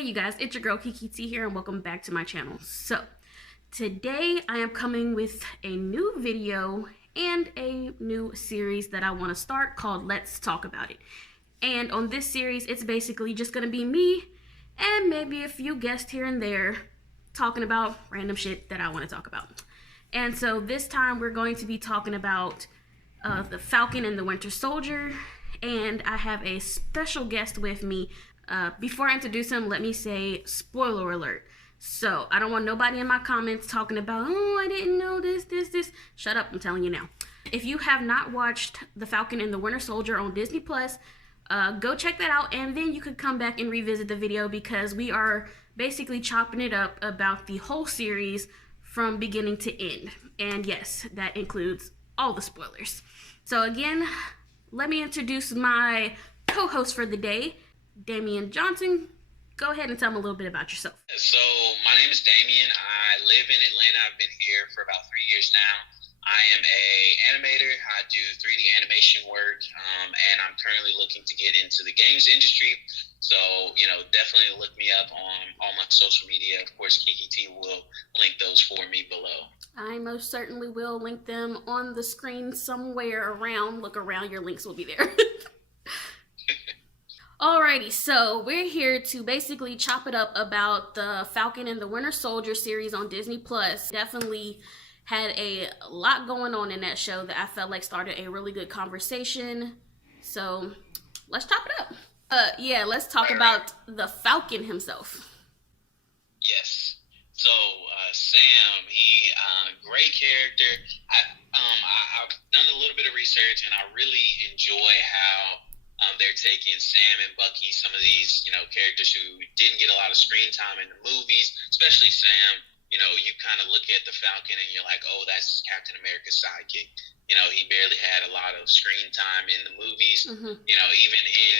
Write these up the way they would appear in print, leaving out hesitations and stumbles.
Hey you guys, it's your girl Kiki T here and welcome back to my channel. So, today I am coming with a new video and a new series that I want to start called Let's Talk About It. And on this series, it's basically just going to be me and maybe a few guests here and there talking about random shit that I want to talk about. And so this time we're going to be talking about the Falcon and the Winter Soldier, and I have a special guest with me. Before I introduce him, let me say spoiler alert. So I don't want nobody in my comments talking about, oh, I didn't know this. Shut up, I'm telling you now. If you have not watched The Falcon and the Winter Soldier on Disney Plus, go check that out, and then you could come back and revisit the video because we are basically chopping it up about the whole series from beginning to end. And yes, that includes all the spoilers. So again, let me introduce my co-host for the day, Damien Johnson. Go ahead and tell me a little bit about yourself. So my name is Damien. I live in Atlanta. I've been here for about 3 years now. I am a animator. I do 3D animation work, and I'm currently looking to get into the games industry. So, definitely look me up on all my social media. Of course, Kiki T will link those for me below. I most certainly will link them on the screen somewhere around. Look around, your links will be there. Alrighty, so we're here to basically chop it up about the Falcon and the Winter Soldier series on Disney Plus. Definitely had a lot going on in that show that I felt like started a really good conversation. So let's chop it up. Let's talk about the Falcon himself. Yes. So Sam, he great character. I've done a little bit of research, and I really enjoy how they're taking Sam and Bucky, some of these, characters who didn't get a lot of screen time in the movies, especially Sam. You kind of look at the Falcon and you're like, oh, that's Captain America's sidekick. He barely had a lot of screen time in the movies. Mm-hmm. Even in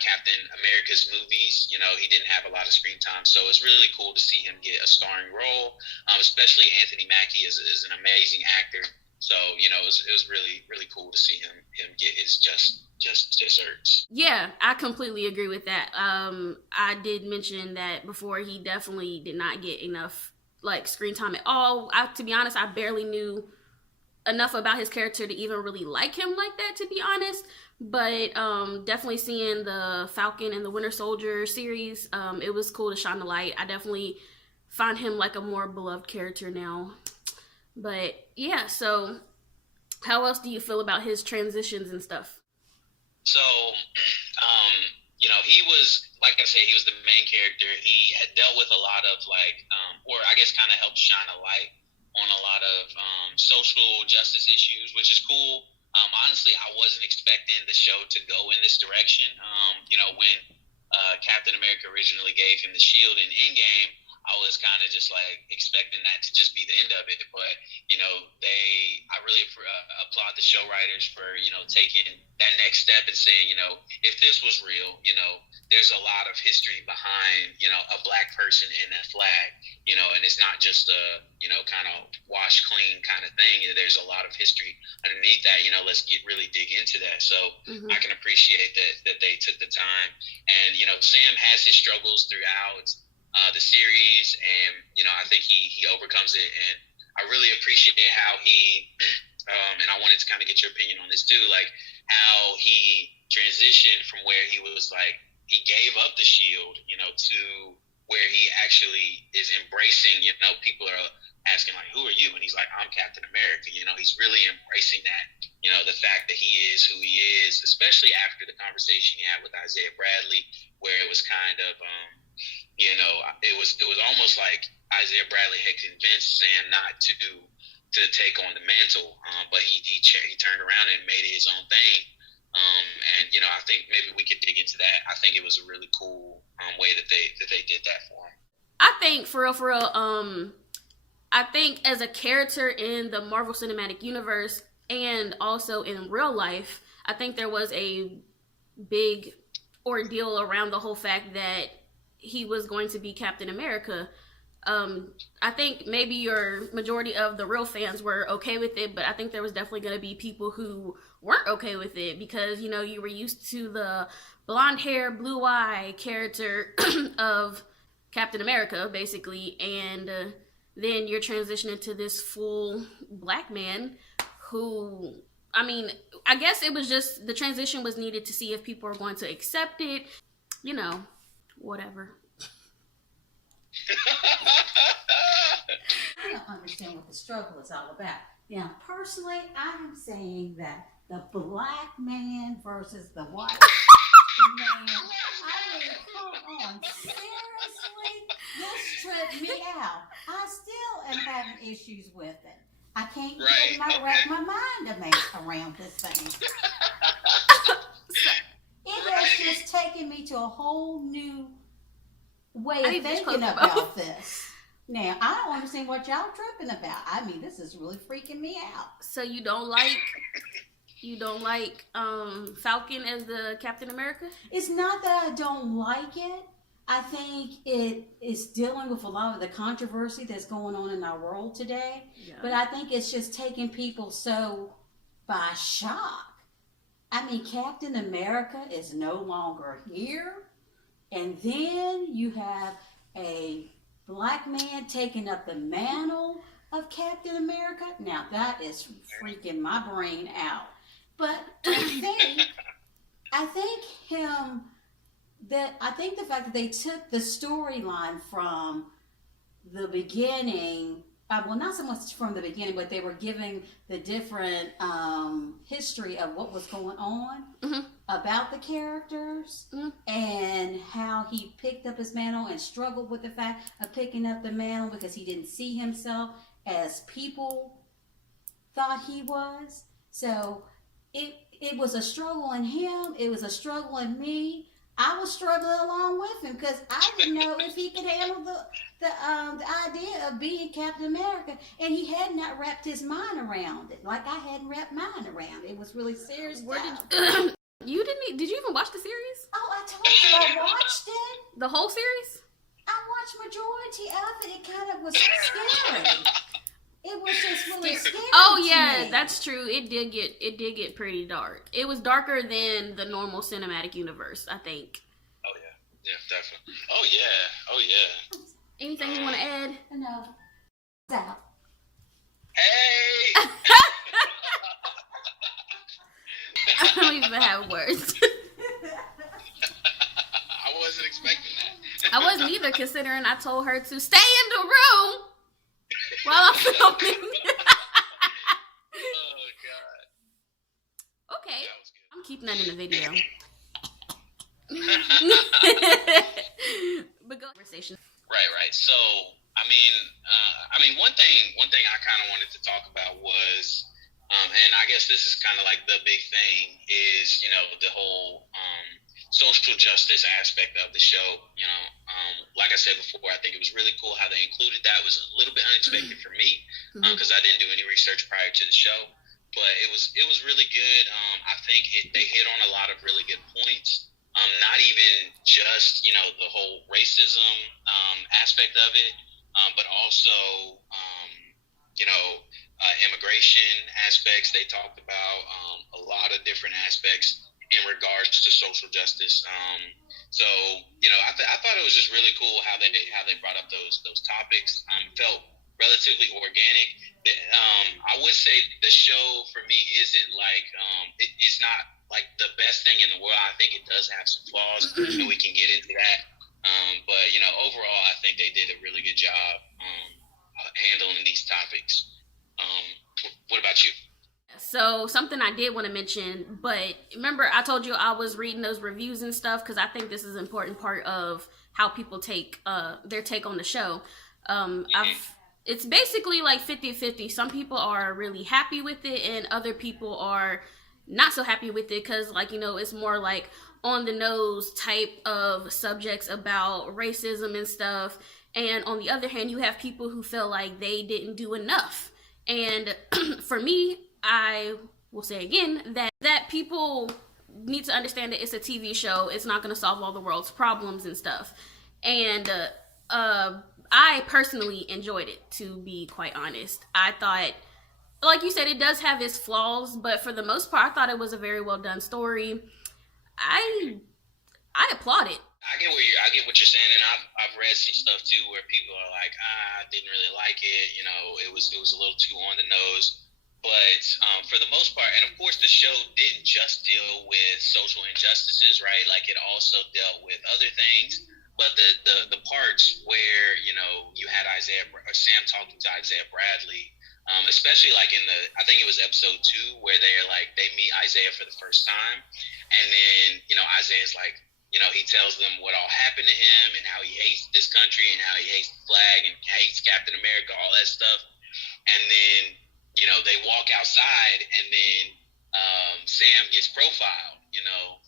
Captain America's movies, he didn't have a lot of screen time. So it's really cool to see him get a starring role, especially Anthony Mackie is an amazing actor. So, it was really, really cool to see him get his just desserts. Yeah, I completely agree with that. I did mention that before. He definitely did not get enough screen time at all. To be honest, I barely knew enough about his character to even really like him like that, to be honest. But definitely seeing the Falcon and the Winter Soldier series, it was cool to shine the light. I definitely find him like a more beloved character now. But yeah, so how else do you feel about his transitions and stuff? So, he was, like I said, he was the main character. He had dealt with a lot of or I guess kind of helped shine a light on a lot of social justice issues, which is cool. Honestly, I wasn't expecting the show to go in this direction. When Captain America originally gave him the shield in Endgame, I was kind of just expecting that to just be the end of it. But, I really applaud the show writers for, taking that next step and saying, if this was real, there's a lot of history behind, a black person in that flag, and it's not just a, kind of wash clean kind of thing. There's a lot of history underneath that. Let's really dig into that. So I can appreciate that they took the time. And, Sam has his struggles throughout the series, and I think he overcomes it, and I really appreciate how he and I wanted to kind of get your opinion on this too, how he transitioned from where he was he gave up the shield, to where he actually is embracing, people are asking who are you, and he's like, I'm Captain America. He's really embracing that, the fact that he is who he is, especially after the conversation he had with Isaiah Bradley, where it was kind of it was almost like Isaiah Bradley had convinced Sam not to take on the mantle, but he turned around and made it his own thing. And I think maybe we could dig into that. I think it was a really cool way that they did that for him. I think for real, I think as a character in the Marvel Cinematic Universe and also in real life, I think there was a big ordeal around the whole fact that he was going to be Captain America. I think maybe your majority of the real fans were okay with it, but I think there was definitely going to be people who weren't okay with it because, you know, you were used to the blonde hair, blue eye character of Captain America, basically, and then you're transitioning to this full black man who, I mean, I guess it was just the transition was needed to see if people are going to accept it, you know, whatever. I don't understand what the struggle is all about. Now, personally, I am saying that the black man versus the white man. I mean, come on, seriously? This tripped me out. I still am having issues with it. I can't wrap my mind around this thing. It has just taken me to a whole new way of thinking about this. Now, I don't understand what y'all tripping about. I mean, this is really freaking me out. So you don't like Falcon as the Captain America? It's not that I don't like it. I think it is dealing with a lot of the controversy that's going on in our world today. Yeah. But I think it's just taking people so by shock. I mean, Captain America is no longer here. And then you have a black man taking up the mantle of Captain America. Now that is freaking my brain out. But I think the fact that they took the storyline from the beginning, well, not so much from the beginning, but they were giving the different history of what was going on about the characters and how he picked up his mantle and struggled with the fact of picking up the mantle because he didn't see himself as people thought he was. So it was a struggle in him. It was a struggle in me. I was struggling along with him because I didn't know if he could handle the idea of being Captain America, and he had not wrapped his mind around it like I hadn't wrapped mine around it. It was really serious. Did you even watch the series? Oh, I told you I watched it. The whole series? I watched majority of it. It kind of was scary. It was just really scary. Oh yeah, that's true. It did get pretty dark. It was darker than the normal cinematic universe, I think. Oh yeah, definitely. Oh yeah. Anything you want to add? No. It's out. Hey. I don't even have words. I wasn't expecting that. I wasn't either, considering I told her to stay in the room while I'm filming. Oh God. Okay, I'm keeping that in the video. But go conversation. Right. So, I mean, one thing I kind of wanted to talk about was, and I guess this is kind of like the big thing is, you know, the whole social justice aspect of the show. You know, like I said before, I think it was really cool how they included that. It was a little bit unexpected for me because I didn't do any research prior to the show, but it was really good. I think they hit on a lot of really good points. Not even just, you know, the whole racism aspect of it, but also, you know, immigration aspects. They talked about a lot of different aspects in regards to social justice. So, you know, I thought it was just really cool how they brought up those topics. Felt relatively organic. I would say the show for me isn't like it's not like the best thing in the world. I think it does have some flaws, and we can get into that. But you know, overall, I think they did a really good job handling these topics. What about you? So something I did want to mention, but remember I told you I was reading those reviews and stuff because I think this is an important part of how people take their take on the show. It's basically like 50-50. Some people are really happy with it and other people are not so happy with it because, like, you know, it's more like on the nose type of subjects about racism and stuff. And on the other hand, you have people who feel like they didn't do enough. And for me, I will say again that people need to understand that it's a TV show. It's not going to solve all the world's problems and stuff. And I personally enjoyed it, to be quite honest. I thought, like you said, it does have its flaws, but for the most part, I thought it was a very well done story. I applaud it. I get what you're saying, and I've read some stuff too where people are like, I didn't really like it. You know, it was a little too on the nose. But for the most part, and of course, the show didn't just deal with social injustices, right? Like it also dealt with other things. But the parts where you had Sam talking to Isaiah Bradley, especially like I think it was episode 2 where they meet Isaiah for the first time, and then Isaiah's like. He tells them what all happened to him and how he hates this country and how he hates the flag and hates Captain America, all that stuff. And then, they walk outside and then Sam gets profiled,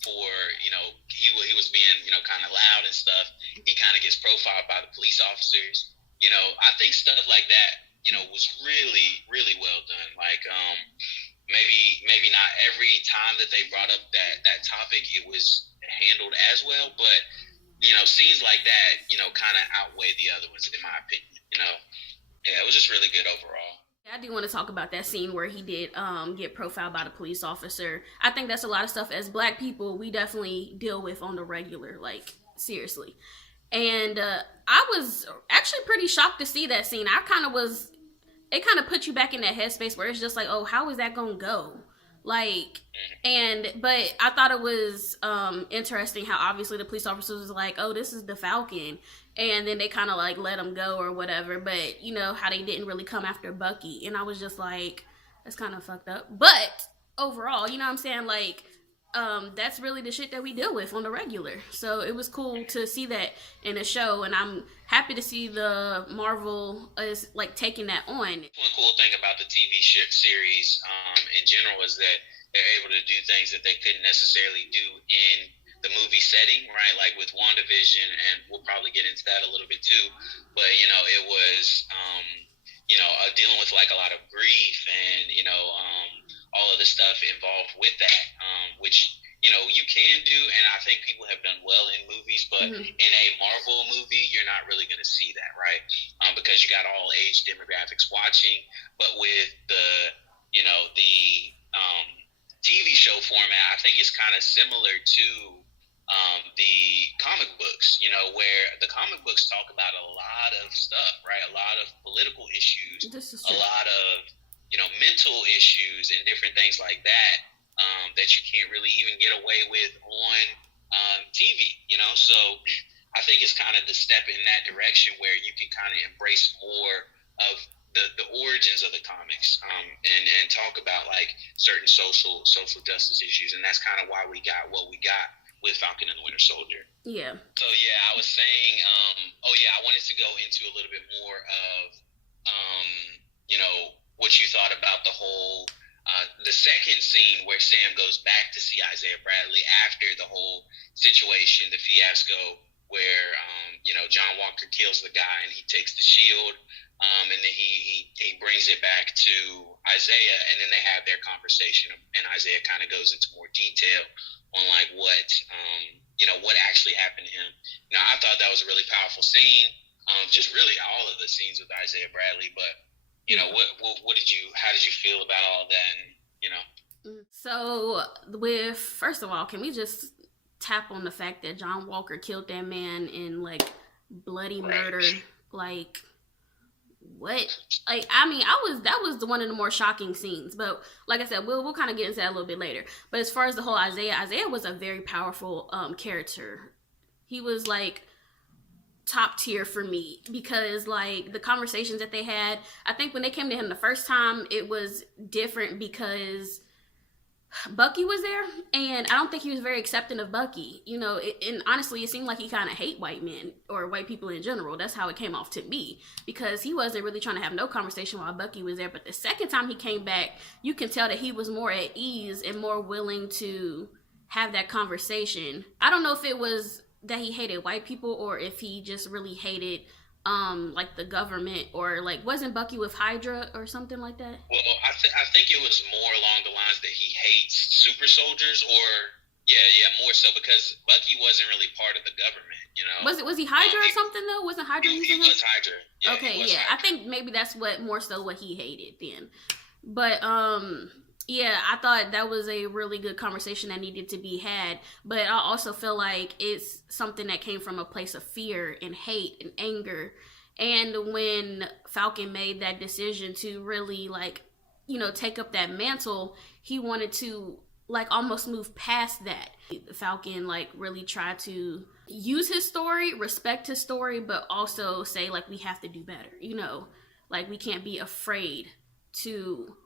for, he was being, kind of loud and stuff. He kind of gets profiled by the police officers. I think stuff like that, was really, really well done. Like, maybe not every time that they brought up that topic, it was handled as well, but scenes like that kind of outweigh the other ones in my opinion. Yeah, it was just really good overall. I do want to talk about that scene where he did get profiled by the police officer. I think that's a lot of stuff as Black people we definitely deal with on the regular, like seriously. And I was actually pretty shocked to see that scene. It kind of put you back in that headspace where it's just like, oh, how is that gonna go? Like, but I thought it was interesting how obviously the police officers was like, oh, this is the Falcon, and then they kind of like let him go or whatever, but how they didn't really come after Bucky, and I was just like, that's kind of fucked up. But overall, you know what I'm saying, like, that's really the shit that we deal with on the regular. So it was cool to see that in a show, and I'm happy to see the Marvel is like taking that on. One cool thing about the TV series in general is that they're able to do things that they couldn't necessarily do in the movie setting, right? Like with WandaVision, and we'll probably get into that a little bit too. But it was dealing with like a lot of grief and all of the stuff involved with that, which you can do, and I think people have done well in movies, but in a Marvel movie, you're not really going to see that, right? Because you got all age demographics watching. But with the TV show format, I think it's kind of similar to the comic books, where the comic books talk about a lot of stuff, right? A lot of political issues, a lot of mental issues and different things like that, that you can't really even get away with on TV, So I think it's kind of the step in that direction where you can kind of embrace more of the origins of the comics, and talk about like certain social justice issues, and that's kind of why we got what we got with Falcon and the Winter Soldier. Yeah. So yeah, I was saying, I wanted to go into a little bit more of, what you thought about the whole, the second scene where Sam goes back to see Isaiah Bradley after the whole situation, the fiasco, where, John Walker kills the guy and he takes the shield, and then he brings it back to Isaiah, and then they have their conversation, and Isaiah kind of goes into more detail on like what actually happened to him. I thought that was a really powerful scene. Just really all of the scenes with Isaiah Bradley, but how did you feel about all of that? And, So first of all, can we just tap on the fact that John Walker killed that man in like bloody murder? Like, what? Like, I mean, that was one of the more shocking scenes. But like I said, we'll kind of get into that a little bit later. But as far as the whole Isaiah was a very powerful character. He was like top tier for me because like the conversations that they had, I think when they came to him the first time, it was different because Bucky was there, and I don't think he was very accepting of Bucky, and honestly, it seemed like he kind of hate white men or white people in general. That's how it came off to me, because he wasn't really trying to have no conversation while Bucky was there. But the second time he came back, you can tell that he was more at ease and more willing to have that conversation. I don't know if it was that he hated white people or if he just really hated like the government, or like wasn't Bucky with Hydra or something like that? Well, I think it was more along the lines that he hates super soldiers, or more so because Bucky wasn't really part of the government, you know. Was he Hydra or something though? Wasn't Hydra using him? He was Hydra. Yeah, okay, was yeah. Hydra. I think maybe that's more so what he hated then. But yeah, I thought that was a really good conversation that needed to be had. But I also feel like it's something that came from a place of fear and hate and anger. And when Falcon made that decision to really like, take up that mantle, he wanted to like almost move past that. Falcon like really tried to use his story, respect his story, but also say like we have to do better, like we can't be afraid to,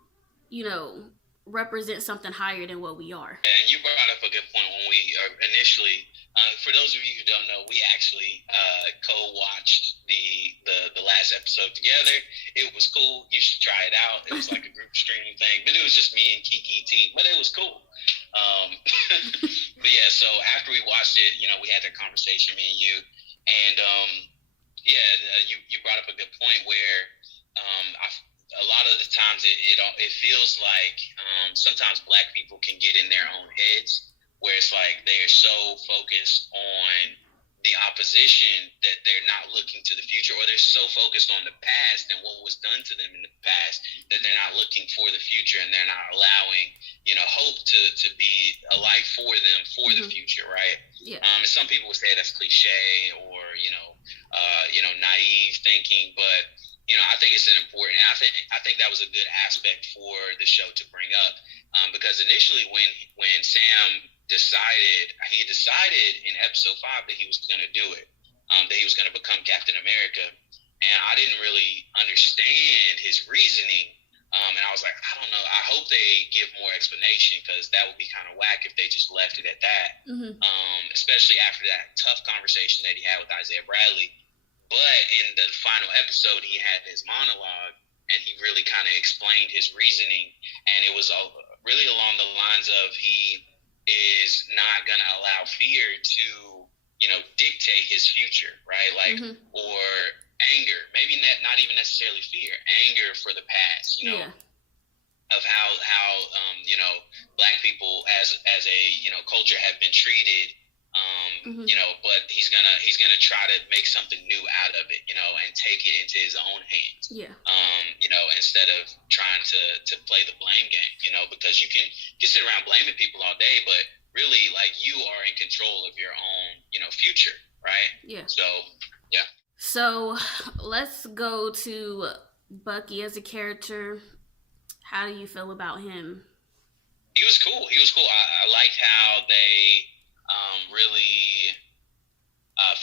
represent something higher than what we are. And you brought up a good point when we initially, for those of you who don't know, we actually co-watched the last episode together. It was cool. You should try it out. It was like a group streaming thing, but it was just me and Kiki T, but it was cool. But yeah, so after we watched it, we had that conversation, me and you, and you brought up a good point where a lot of the times it feels like sometimes Black people can get in their own heads where it's like they are so focused on the opposition that they're not looking to the future, or they're so focused on the past and what was done to them in the past that they're not looking for the future, and they're not allowing hope to be a light for them for the future, right? Yeah. And some people would say that's cliche or naive thinking, but I think it's an important, and I think that was a good aspect for the show to bring up, because initially when Sam decided in episode 5 that he was going to do it, that he was going to become Captain America, and I didn't really understand his reasoning, and I was like, I don't know, I hope they give more explanation, because that would be kind of whack if they just left it at that, especially after that tough conversation that he had with Isaiah Bradley. But in the final episode, he had his monologue, and he really kind of explained his reasoning, and it was really along the lines of he is not going to allow fear to, dictate his future, right? Like, or anger, maybe not even necessarily fear, anger for the past, of how Black people as a culture have been treated. But he's gonna try to make something new out of it, and take it into his own hands. Yeah. Instead of trying to play the blame game, because you can sit around blaming people all day, but really, like, you are in control of your own, future, right? Yeah. So, yeah. So let's go to Bucky as a character. How do you feel about him? He was cool. I liked how they really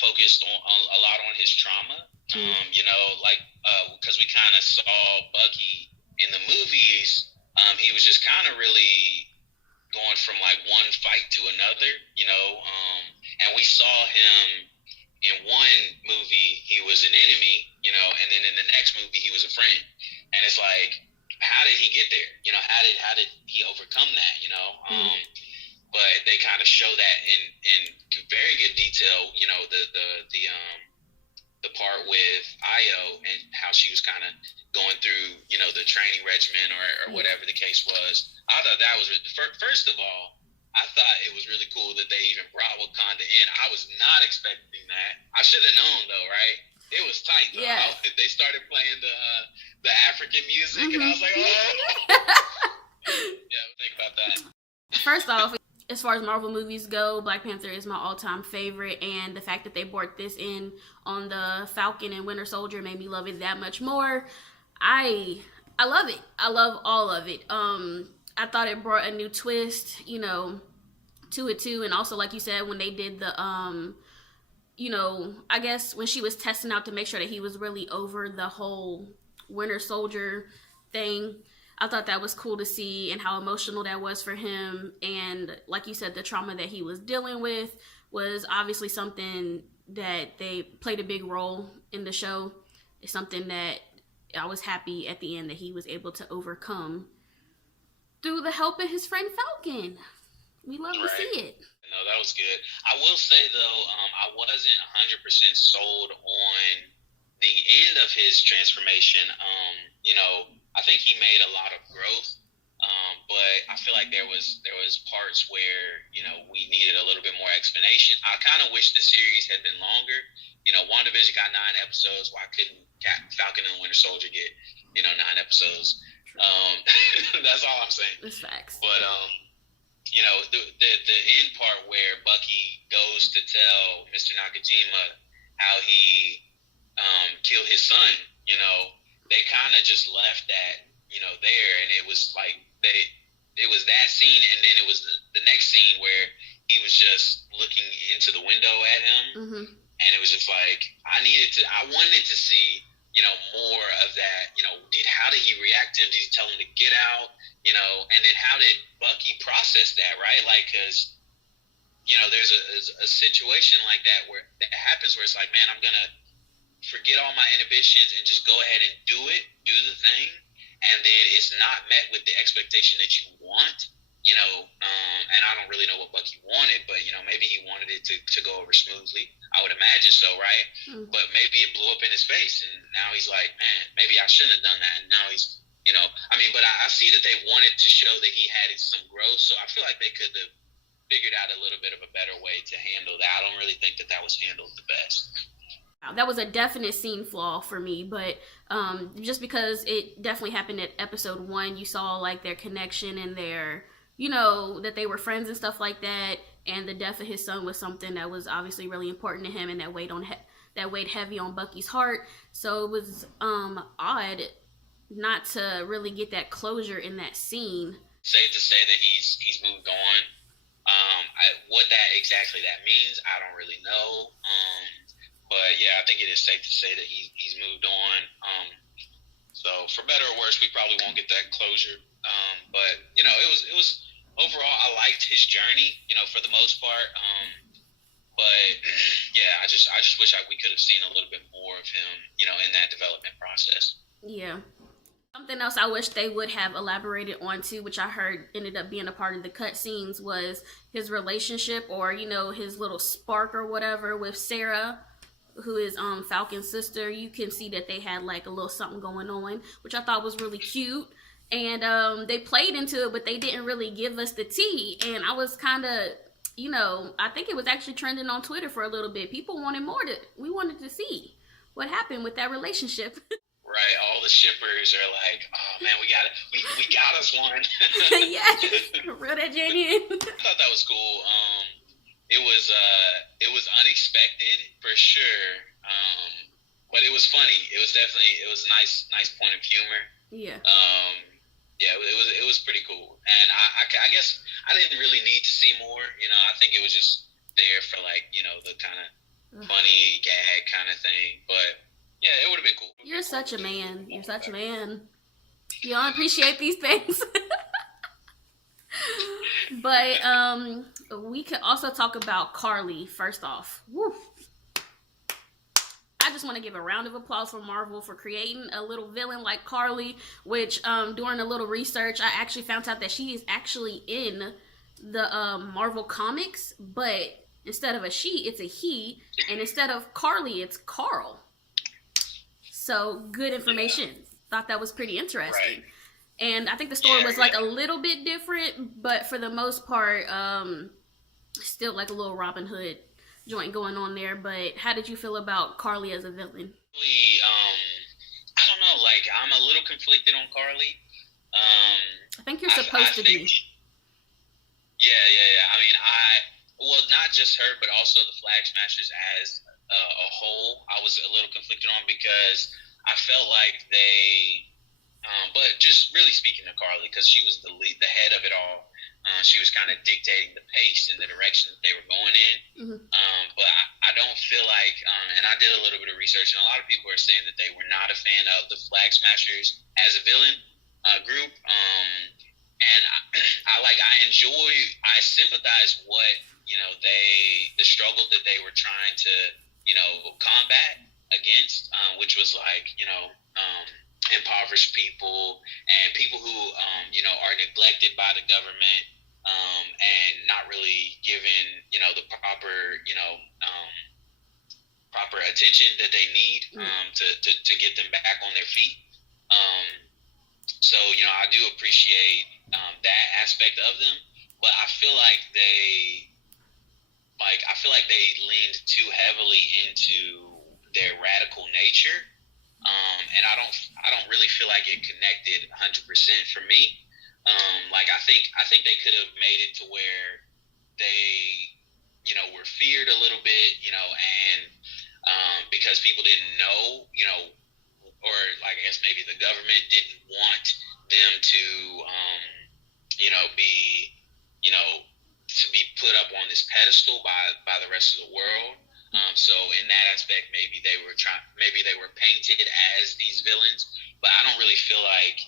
focused on a lot on his trauma. Because we kind of saw Bucky in the movies. He was just kind of really going from like one fight to another, and we saw him in one movie, he was an enemy, and then in the next movie, he was a friend. And it's like, how did he get there? How did he overcome that? But they kind of show that in very good detail. The part with Io and how she was kind of going through, the training regimen or whatever the case was. I thought that was first of all, I thought it was really cool that they even brought Wakanda in. I was not expecting that. I should have known though, right? It was tight though. Yeah. They started playing the African music, and I was like, oh. Yeah, think about that. First off, as far as Marvel movies go, Black Panther is my all-time favorite, and the fact that they brought this in on the Falcon and Winter Soldier made me love it that much more. I love it. I love all of it. I thought it brought a new twist, to it too, and also like you said, when they did the I guess when she was testing out to make sure that he was really over the whole Winter Soldier thing, I thought that was cool to see, and how emotional that was for him. And like you said, the trauma that he was dealing with was obviously something that they played a big role in the show. It's something that I was happy at the end that he was able to overcome through the help of his friend Falcon. We love to see it. No, that was good. I will say though, I wasn't 100% sold on the end of his transformation. I think he made a lot of growth But I feel like there was parts where, you know, we needed a little bit more explanation. I kind of wish the series had been longer. You know, WandaVision got 9 episodes. Why couldn't Falcon and Winter Soldier get, you know, 9 episodes? That's all I'm saying. That's facts. But you know, the end part where Bucky goes to tell Mr. Nakajima how he killed his son, you know, they kind of just left that, you know, there, and it was like it was that scene, and then it was the next scene where he was just looking into the window at him, and it was just like I wanted to see, you know, more of that. You know, how did he react to him? Did he tell him to get out? You know, and then how did Bucky process that, right? Like, because, you know, there's a situation like that where that happens where it's like, man, I'm gonna forget all my inhibitions and just go ahead and do the thing, and then it's not met with the expectation that you want, you know, and I don't really know what Bucky wanted, but, you know, maybe he wanted it to go over smoothly. I would imagine so, right? But maybe it blew up in his face, and now he's like, man, maybe I shouldn't have done that, and now he's, you know, I mean, but I see that they wanted to show that he had some growth, so I feel like they could have figured out a little bit of a better way to handle that. I don't really think that was handled the best. That was a definite scene flaw for me, but just because it definitely happened at episode 1, you saw like their connection and their, you know, that they were friends and stuff like that, and the death of his son was something that was obviously really important to him, and that weighed heavy on Bucky's heart. So it was odd not to really get that closure in that scene. Safe to say that he's moved on. What that exactly means, I don't really know. But yeah, I think it is safe to say that he's moved on. So for better or worse, we probably won't get that closure. But you know, it was overall, I liked his journey, you know, for the most part. But yeah, I just wish we could have seen a little bit more of him, you know, in that development process. Yeah. Something else I wish they would have elaborated on too, which I heard ended up being a part of the cutscenes, was his relationship, or, you know, his little spark or whatever with Sarah, who is Falcon's sister. You can see that they had like a little something going on, which I thought was really cute. And they played into it, but they didn't really give us the tea. And I was kind of, you know, I think it was actually trending on Twitter for a little bit. People wanted more. We wanted to see what happened with that relationship. Right, all the shippers are like, oh man, we got us one. Yes, real that genuine. I thought that was cool. It was unexpected for sure, but it was funny. It was a nice point of humor. Yeah. Yeah, it was pretty cool, and I guess I didn't really need to see more. You know, I think it was just there for, like, you know, the kind of funny gag kind of thing, but. Yeah, it would have been cool. You're such a man. You're such a man. You don't appreciate these things. But we could also talk about Carly first off. Woo. I just want to give a round of applause for Marvel for creating a little villain like Carly, which during a little research, I actually found out that she is actually in the Marvel comics, but instead of a she, it's a he, and instead of Carly, it's Carl. So, good information. Yeah. Thought that was pretty interesting. Right. And I think the story was like a little bit different, but for the most part, still like a little Robin Hood joint going on there. But how did you feel about Carly as a villain? I don't know. Like, I'm a little conflicted on Carly. I think you're supposed to be. Yeah. I mean, well, not just her, but also the Flag Smashers as a whole, I was a little conflicted on, because I felt like they, but just really speaking to Carly, because she was the head of it all, she was kind of dictating the pace and the direction that they were going in. But I don't feel like, and I did a little bit of research, and a lot of people are saying that they were not a fan of the Flag Smashers as a villain group. And I sympathize what, you know, the struggle that they were trying to, you know, combat against, which was like, you know, impoverished people and people who, you know, are neglected by the government, and not really given, you know, the proper, you know, proper attention that they need, to get them back on their feet. So, I do appreciate that aspect of them, but I feel like they leaned too heavily into their radical nature, and I don't really feel like it connected 100% for me. I think they could have made it to where they, were feared a little bit, and because people didn't know, or like I guess maybe the government didn't want them to, be, to be put up on this pedestal by the rest of the world. So in that aspect, maybe they were painted as these villains, but I don't really feel like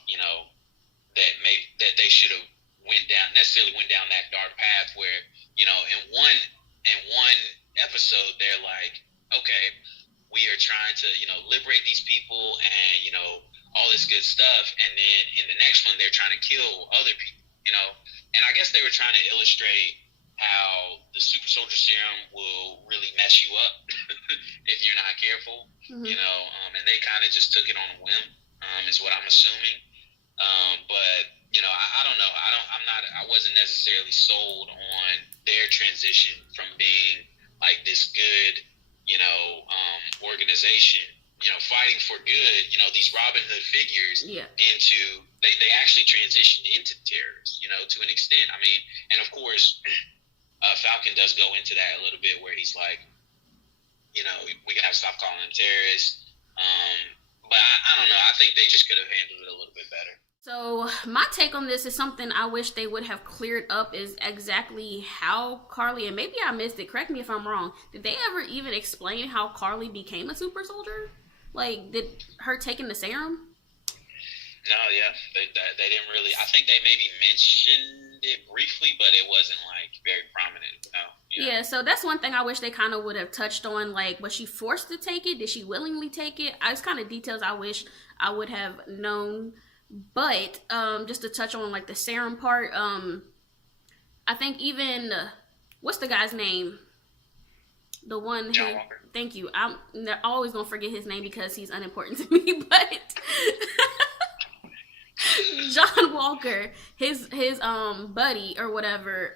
that they should have went down that dark path where in one episode they're like, okay, we are trying to liberate these people and all this good stuff, and then in the next one they're trying to kill other people, and I guess they were trying to illustrate how the super soldier serum will really mess you up if you're not careful, and they kind of just took it on a whim, is what I'm assuming. But I don't know. I wasn't necessarily sold on their transition from being like this good, organization, fighting for good, these Robin Hood figures into, they actually transitioned into terrorists, to an extent. I mean, and of course, Falcon does go into that a little bit where he's like, we gotta stop calling them terrorists. But I don't know. I think they just could have handled it a little bit better. So my take on this is something I wish they would have cleared up, is exactly how Carly, and maybe I missed it, correct me if I'm wrong, did they ever even explain how Carly became a super soldier? Like, did her taking the serum? No, yeah, they didn't really. I think they maybe mentioned it briefly, but it wasn't like very prominent. Yeah, so that's one thing I wish they kind of would have touched on. Like, was she forced to take it? Did she willingly take it? It's kind of details I wish I would have known. But just to touch on like the serum part, I think even what's the guy's name? The one who, John Walker. Thank you. I'm always gonna forget his name because he's unimportant to me. But John Walker, his buddy or whatever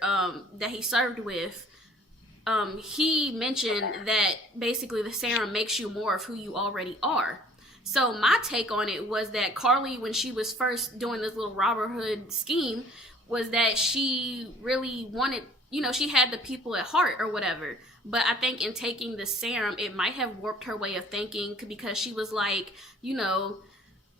that he served with, he mentioned that basically the serum makes you more of who you already are. So my take on it was that Carly, when she was first doing this little Robin Hood scheme, was that she really wanted, she had the people at heart or whatever. But I think in taking the serum, it might have warped her way of thinking, because she was like,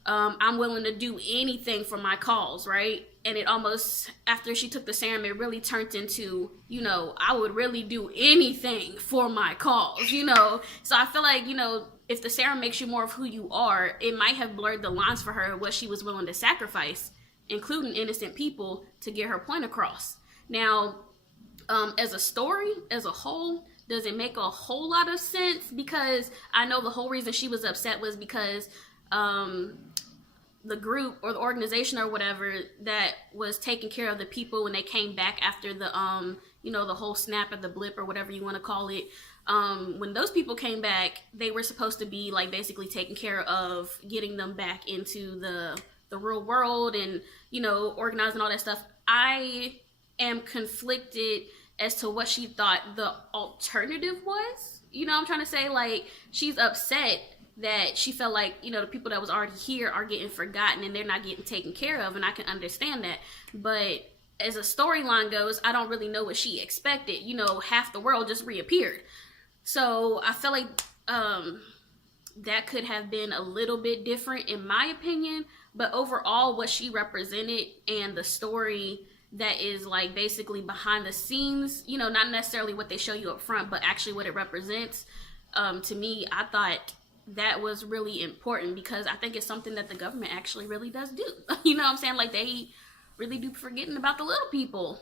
I'm willing to do anything for my cause, right? And it almost, after she took the serum, it really turned into, I would really do anything for my cause, So I feel like, if the serum makes you more of who you are, it might have blurred the lines for her, what she was willing to sacrifice, including innocent people, to get her point across. Now, as a story, as a whole, does it make a whole lot of sense? Because I know the whole reason she was upset was because the group or the organization or whatever that was taking care of the people when they came back after the the whole snap of the blip or whatever you want to call it, when those people came back, they were supposed to be like basically taking care of getting them back into the real world and organizing all that stuff. I am conflicted as to what she thought the alternative was. I'm trying to say, like, she's upset that she felt like, the people that was already here are getting forgotten and they're not getting taken care of, and I can understand that. But as a storyline goes, I don't really know what she expected. Half the world just reappeared. So I feel like that could have been a little bit different in my opinion. But overall, what she represented and the story that is like basically behind the scenes, not necessarily what they show you up front, but actually what it represents, to me, I thought that was really important, because I think it's something that the government actually really does do. You know what I'm saying? Like, they really do forgetting about the little people.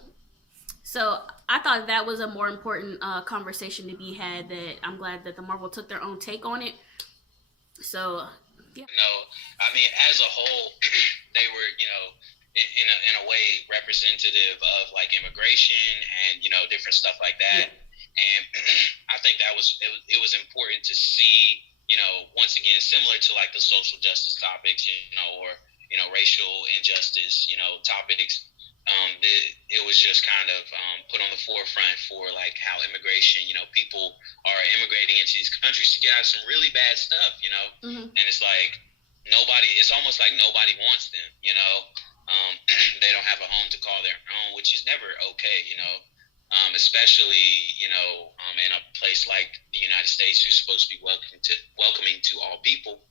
So I thought that was a more important conversation to be had, that I'm glad that the Marvel took their own take on it. So, yeah. No, I mean, as a whole, they were, in a way representative of like immigration and, different stuff like that. Yeah. And I think it was important to see, once again, similar to like the social justice topics, or, racial injustice, topics. It was just kind of put on the forefront for like how immigration, people are immigrating into these countries to get out of some really bad stuff, Mm-hmm. and it's like it's almost like nobody wants them, they don't have a home to call their own, which is never okay, especially, in a place like the United States, who's supposed to be welcoming to all people.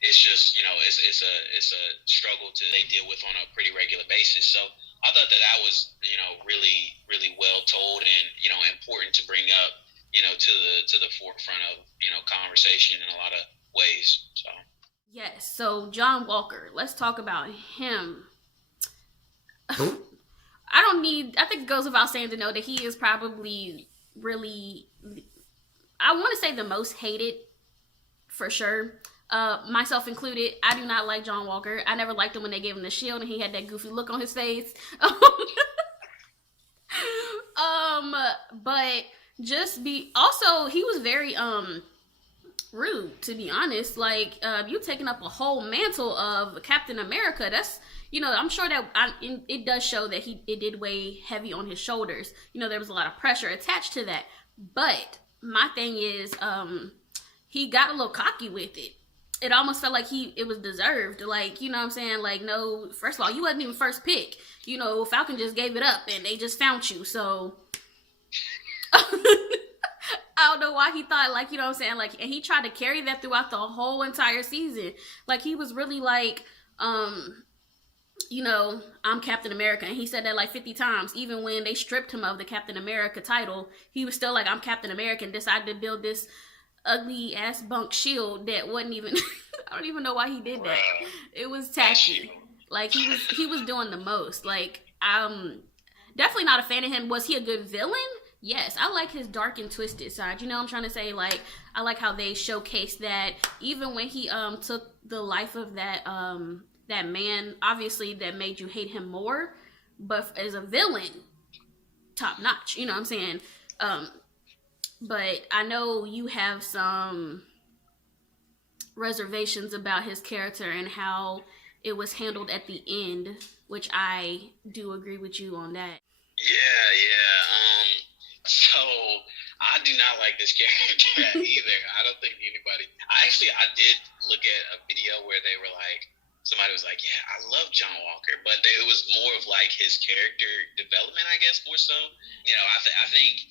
It's just, it's a struggle they deal with on a pretty regular basis. So I thought that was, really, really well told and, important to bring up, to the forefront of, conversation in a lot of ways. So. Yes. So John Walker, let's talk about him. I think it goes without saying to know that he is probably really, I want to say the most hated, for sure. Myself included. I do not like John Walker. I never liked him when they gave him the shield and he had that goofy look on his face. But also he was very rude, to be honest. Like, you taking up a whole mantle of Captain America. That's, I'm sure that it does show that it did weigh heavy on his shoulders. There was a lot of pressure attached to that. But my thing is, he got a little cocky with it. It almost felt like it was deserved. Like, you know what I'm saying? Like, no, first of all, you wasn't even first pick. Falcon just gave it up and they just found you. So I don't know why he thought, like, you know what I'm saying? Like, and he tried to carry that throughout the whole entire season. Like, he was really like, I'm Captain America. And he said that like 50 times. Even when they stripped him of the Captain America title, he was still like, I'm Captain America, and decided to build this ugly ass bunk shield that wasn't even I don't even know why he did that. It was tacky. Like, he was doing the most. Like, I'm definitely not a fan of him. Was he a good villain? Yes, I like his dark and twisted side. I'm trying to say, like, I like how they showcase that even when he took the life of that man, obviously that made you hate him more, but as a villain, top notch. You know what I'm saying? But I know you have some reservations about his character and how it was handled at the end, which I do agree with you on that. Yeah. So I do not like this character either. I don't think anybody. I did look at a video where they were like, somebody was like, yeah, I love John Walker, but it was more of like his character development, I guess, more so. I think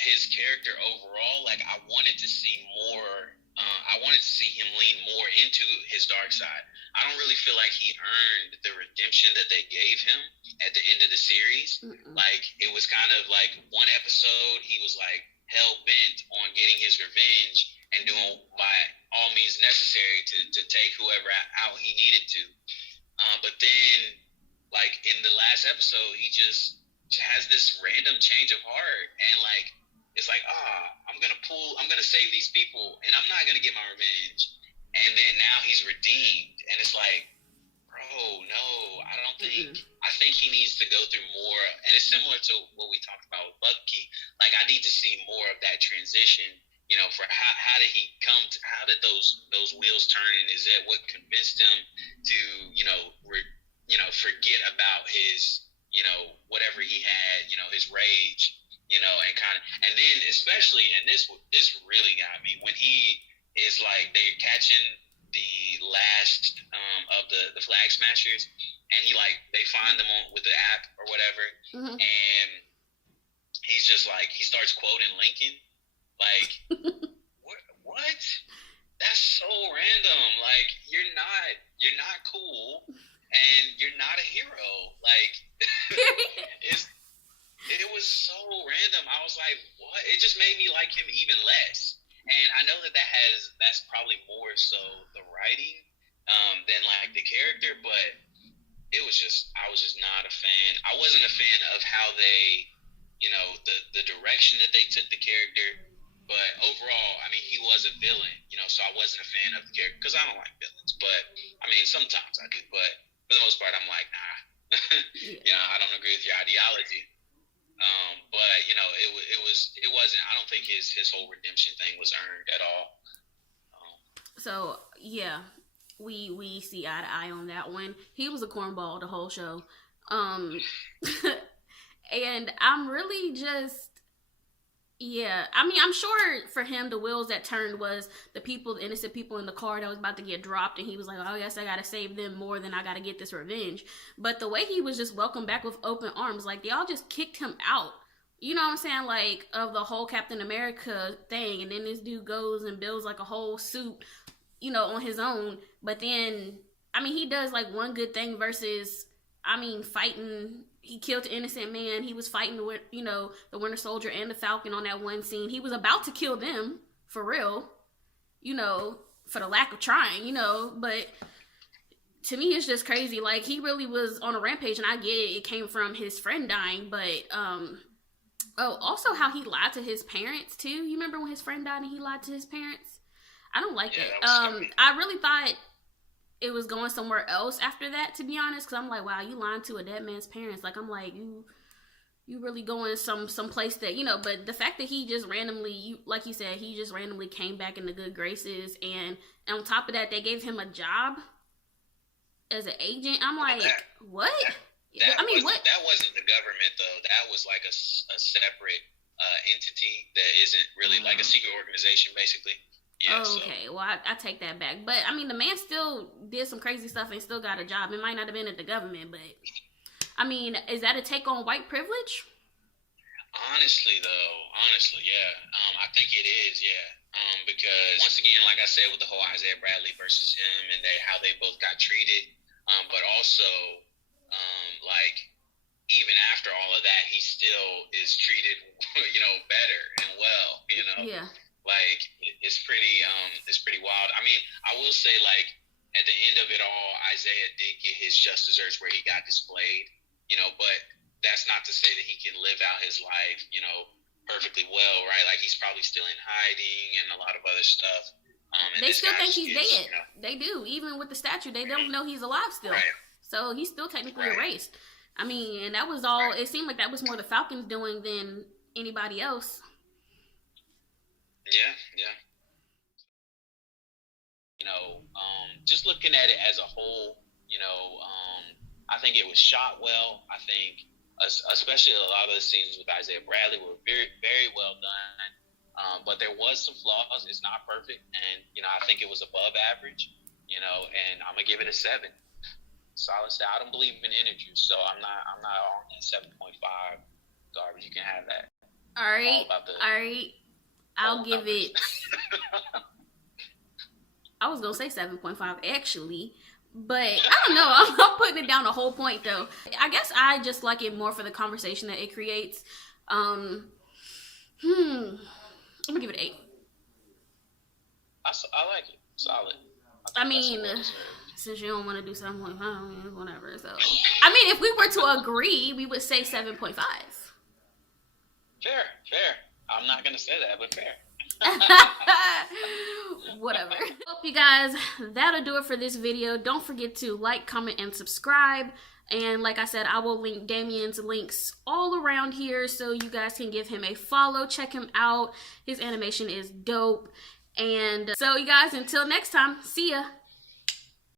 his character overall, like, I wanted to see more. I wanted to see him lean more into his dark side. I don't really feel like he earned the redemption that they gave him at the end of the series. Mm-mm. Like, it was kind of like one episode he was like hell bent on getting his revenge and doing by all means necessary to take whoever out he needed to. But then, like, in the last episode, he just has this random change of heart, and like, it's like, I'm gonna save these people, and I'm not gonna get my revenge. And then now he's redeemed, and it's like, bro, no, I don't think. I think he needs to go through more, and it's similar to what we talked about with Bucky. Like, I need to see more of that transition. For how did he come to? How did those wheels turn in his head? What convinced him to forget about his whatever he had, his rage, and then especially, and this really got me when he is like, they're catching the last of the Flag Smashers, and they find them with the app or whatever, and he's just like, he starts quoting Lincoln, like, what? That's so random. Like, you're not cool, and you're not a hero. Like, it was so random. I was like, what? It just made me like him even less. And I know that's probably more so the writing than like the character, but I was just not a fan. I wasn't a fan of how they, the direction that they took the character. But overall, I mean, he was a villain, so I wasn't a fan of the character because I don't like villains. But I mean, sometimes I do, but for the most part, I'm like, nah. I don't agree with your ideology. But it wasn't. I don't think his whole redemption thing was earned at all. So yeah, we see eye to eye on that one. He was a cornball the whole show. And I'm really just, yeah. I mean, I'm sure for him, the wheels that turned was the innocent people in the car that was about to get dropped, and he was like, oh, yes, I gotta save them more than I gotta get this revenge. But the way he was just welcomed back with open arms, like, they all just kicked him out. You know what I'm saying? Like, of the whole Captain America thing, and then this dude goes and builds, like, a whole suit, you know, on his own. But then, I mean, he does, like, one good thing versus, I mean, fighting. He killed an innocent man. He was fighting, you know, the Winter Soldier and the Falcon on that one scene. He was about to kill them, for real, you know, for the lack of trying, you know. But to me, it's just crazy. Like, he really was on a rampage, and I get it. It came from his friend dying, but, oh, also how he lied to his parents, too. You remember when his friend died and he lied to his parents? I don't like it. I really thought it was going somewhere else after that, to be honest, because I'm like, wow, you lying to a dead man's parents. Like, I'm like, you really going some place that, you know. But the fact that he just randomly, like you said, he just randomly came back in the good graces, and on top of that, they gave him a job as an agent. I'm like, what? What? That wasn't the government, though. That was like a separate entity that isn't really like a secret organization, basically. Yeah, okay, well, I take that back. But, I mean, the man still did some crazy stuff and still got a job. It might not have been at the government, but, I mean, is that a take on white privilege? Honestly, yeah. I think it is, yeah. Because, once again, like I said, with the whole Isaiah Bradley versus him and how they both got treated, but also, like, even after all of that, he still is treated, you know, better and well, you know? Yeah. Like, it's pretty wild. I mean, I will say, like, at the end of it all, Isaiah did get his just desserts where he got displayed, you know, but that's not to say that he can live out his life, you know, perfectly well, right? Like, he's probably still in hiding and a lot of other stuff. They still think he's dead. You know, they do. Even with the statue, they don't know he's alive still. Right. So he's still technically erased. I mean, and that was all, it seemed like that was more the Falcons doing than anybody else. Yeah. You know, just looking at it as a whole, you know, I think it was shot well. I think, especially a lot of the scenes with Isaiah Bradley were very, very well done. But there was some flaws. It's not perfect, and you know, I think it was above average. You know, and I'm gonna give it a 7. Solid 7. I don't believe in integers, so I'm not on that 7.5 garbage. You can have that. All right. I'll give it. I was gonna say 7.5 actually, but I don't know. I'm putting it down a whole point though. I guess I just like it more for the conversation that it creates. I'm gonna give it 8. I like it. Solid. I mean, since you don't want to do 7.5, whatever. So, I mean, if we were to agree, we would say 7.5. Fair. I'm not going to say that, but fair. Whatever. Hope you guys, that'll do it for this video. Don't forget to like, comment, and subscribe. And like I said, I will link Damien's links all around here so you guys can give him a follow. Check him out. His animation is dope. And so you guys, until next time, see ya.